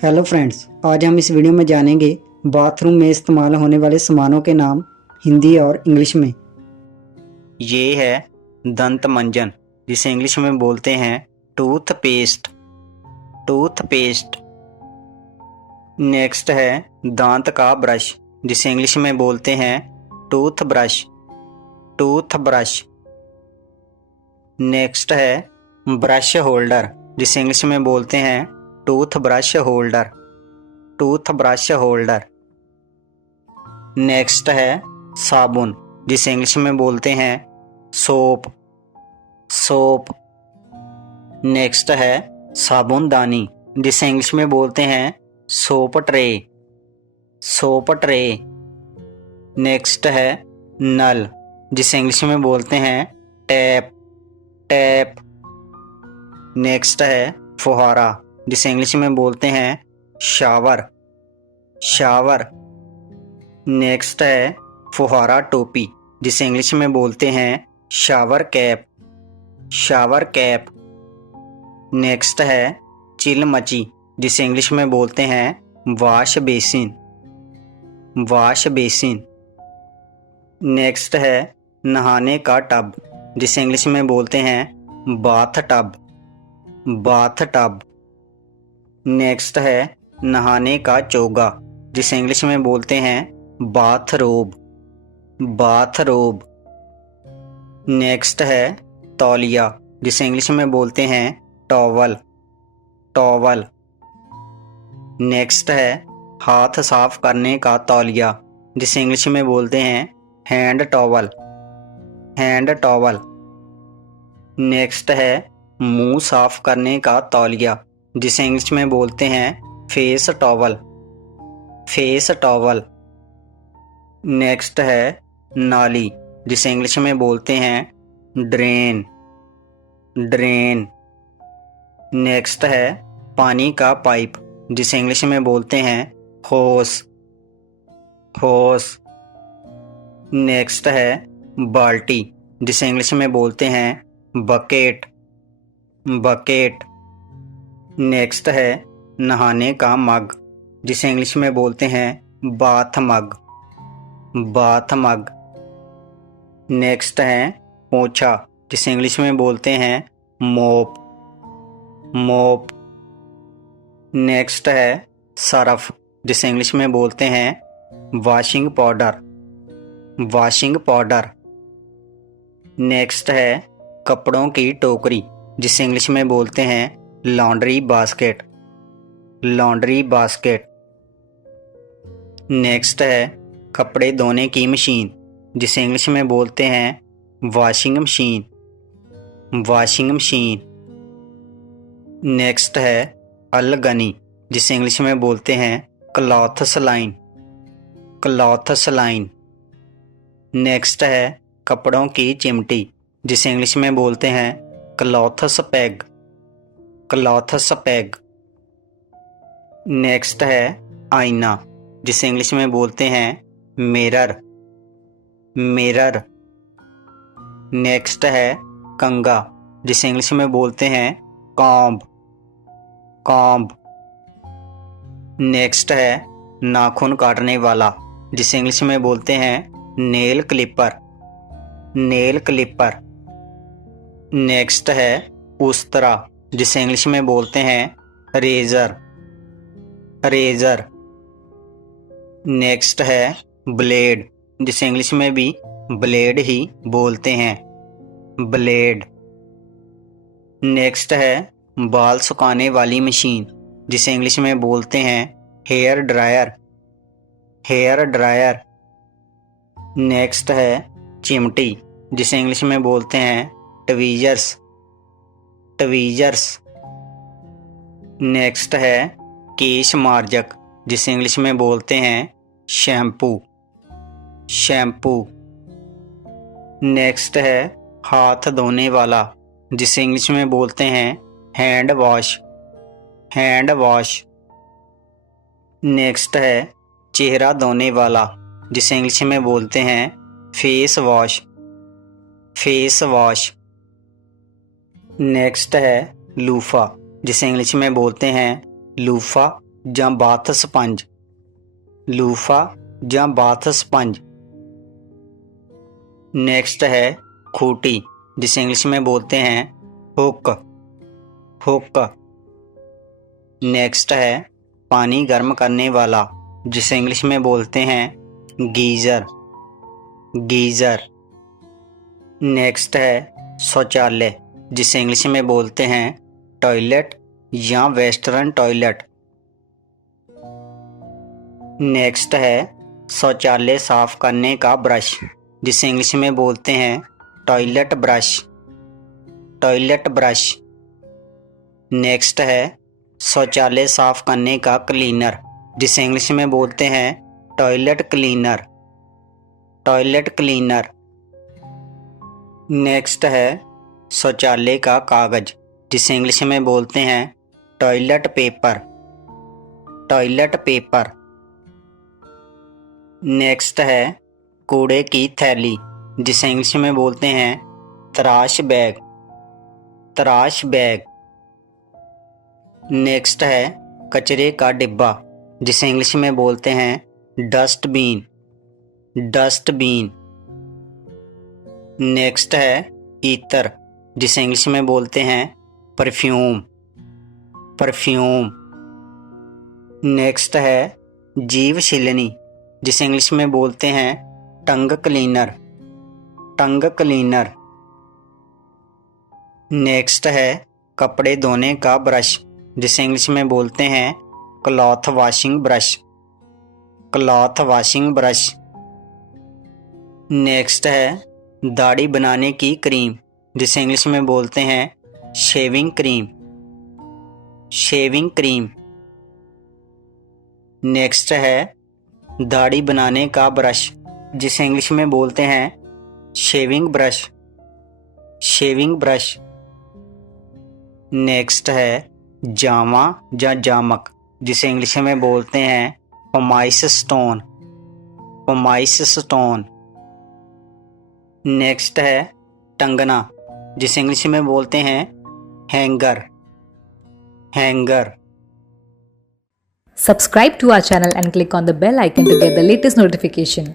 Hello friends, आज हम इस वीडियो में जानेंगे बाथरूम में इस्तेमाल होने वाले सामानों के नाम हिंदी और इंग्लिश में। ये है दंत मंजन, जिसे इंग्लिश में बोलते हैं टूथपेस्ट। टूथपेस्ट। नेक्स्ट है दांत का ब्रश, जिसे इंग्लिश में बोलते हैं टूथब्रश। टूथब्रश। नेक्स्ट है ब्रश होल्डर, जिसे इंग्लिश में बोलते हैं toothbrush holder. Toothbrush holder. Next है साबुन, जिसे इंग्लिश में बोलते हैं सोप। सोप। नेक्स्ट है साबुनदानी, जिसे इंग्लिश में बोलते हैं soap tray. Soap tray. Next है नल, जिसे इंग्लिश में बोलते हैं टैप। टैप। नेक्स्ट है फुहारा, जिसे इंग्लिश में बोलते हैं शावर। शावर। नेक्स्ट है फुहारा टोपी, जिसे इंग्लिश में बोलते हैं shower cap. Shower cap. Next है चिलमची, जिसे इंग्लिश में बोलते हैं wash basin. Wash basin. Next है नहाने का टब, जिसे इंग्लिश में बोलते हैं bath tub. Bath tub. Next है नहाने का चोगा, जिसे इंग्लिश में बोलते हैं बाथरोब। बाथरोब। नेक्स्ट है तौलिया, जिसे इंग्लिश में बोलते हैं टॉवल। टॉवल। नेक्स्ट है हाथ साफ करने का तौलिया, जिसे इंग्लिश में बोलते हैं hand towel. Hand towel. Next है मुंह साफ करने का तौलिया, जिसे इंग्लिश में बोलते हैं face towel. Face towel. Next है नाली, जिसे इंग्लिश में बोलते हैं ड्रेन। ड्रेन। नेक्स्ट है पानी का पाइप, जिसे इंग्लिश में बोलते हैं होस। होस। नेक्स्ट है बाल्टी, जिसे इंग्लिश में बोलते हैं बकेट। बकेट। नेक्स्ट है नहाने का मग, जिसे इंग्लिश में बोलते हैं बाथ मग। बाथ मग। नेक्स्ट है पोछा, जिसे इंग्लिश में बोलते हैं मोप। मोप। नेक्स्ट है सरफ, जिसे इंग्लिश में बोलते हैं washing powder. Washing powder. Next है कपड़ों की टोकरी, जिसे इंग्लिश में बोलते हैं laundry basket. Laundry basket. Next है कपड़े धोने की मशीन, जिसे इंग्लिश में बोलते हैं washing machine. Washing machine. Next है अलगनी, जिसे इंग्लिश में बोलते हैं cloth saline. Cloth saline. Next है कपड़ों की चिमटी, जिसे इंग्लिश में बोलते हैं क्लॉथ स्पैग। क्लॉथ स्पैग। नेक्स्ट है आईना, जिसे इंग्लिश में बोलते हैं मिरर। मिरर। नेक्स्ट है कंघा, जिसे इंग्लिश में बोलते हैं कॉम्ब। कॉम्ब। नेक्स्ट है नाखून काटने वाला, जिसे इंग्लिश में बोलते हैं nail clipper. Nail clipper. Next है उस्तरा, जिसे इंग्लिश में बोलते हैं रेजर। रेजर। नेक्स्ट है ब्लेड, जिसे इंग्लिश में भी ब्लेड ही बोलते हैं। ब्लेड। नेक्स्ट है बाल सुखाने वाली मशीन, जिसे इंग्लिश में बोलते हैं hair dryer. Hair dryer. Next है चिमटी, जिसे इंग्लिश में बोलते हैं ट्वीजर्स। ट्वीजर्स। नेक्स्ट है केश मार्जक, जिसे इंग्लिश में बोलते हैं शैम्पू। शैम्पू। नेक्स्ट है हाथ धोने वाला, जिसे इंग्लिश में बोलते हैं hand wash. Hand wash. Next है चेहरा धोने वाला, जिसे इंग्लिश में बोलते हैं face wash. Face wash. Next है लूफा, जिसे इंग्लिश में बोलते हैं लूफा ਜਾਂ ਬਾਥ ਸਪੰਜ, ਲੂਫਾ ਜਾਂ ਬਾਥ ਸਪੰज। नेक्स्ट है खूटी, जिसे इंग्लिश में बोलते हैं हुक, हुक। नेक्स्ट है पानी गर्म करने वाला, जिसे इंग्लिश में बोलते हैं गीज़र, गीज़र। नेक्स्ट है शौचालय, जिसे इंग्लिश में बोलते हैं टॉयलेट या वेस्टर्न टॉयलेट। नेक्स्ट है शौचालय साफ करने का ब्रश, जिसे इंग्लिश में बोलते हैं toilet brush, toilet brush. Next है शौचालय साफ करने का क्लीनर, जिसे इंग्लिश में बोलते हैं toilet cleaner, toilet cleaner. Next है शौचालय का कागज, जिसे इंग्लिश में बोलते हैं toilet paper, toilet paper. Next है कूड़े की थैली, जिसे इंग्लिश में बोलते हैं trash bag, trash bag. Next है कचरे का डिब्बा, जिसे इंग्लिश में बोलते हैं डस्टबिन, डस्टबिन। नेक्स्ट है इत्र, जिसे इंग्लिश में बोलते हैं परफ्यूम, परफ्यूम। नेक्स्ट है जीभ छिलनी, जिसे इंग्लिश में बोलते हैं tongue cleaner, tongue cleaner. Next है कपड़े धोने का ब्रश, जिसे इंग्लिश में बोलते हैं cloth washing brush, cloth washing brush. Next है दाढ़ी बनाने की क्रीम, जिसे इंग्लिश में बोलते हैं shaving cream, shaving cream. Next है दाढ़ी बनाने का ब्रश, जिसे इंग्लिश में बोलते हैं shaving brush, shaving brush. Next है जामा या जामक, जिसे इंग्लिश में बोलते हैं पमाइस स्टोन, पमाइस स्टोन। नेक्स्ट है टंगना, जिसे इंग्लिश में बोलते हैं hanger, hanger. Subscribe to our channel and click on the bell icon to get the latest notification.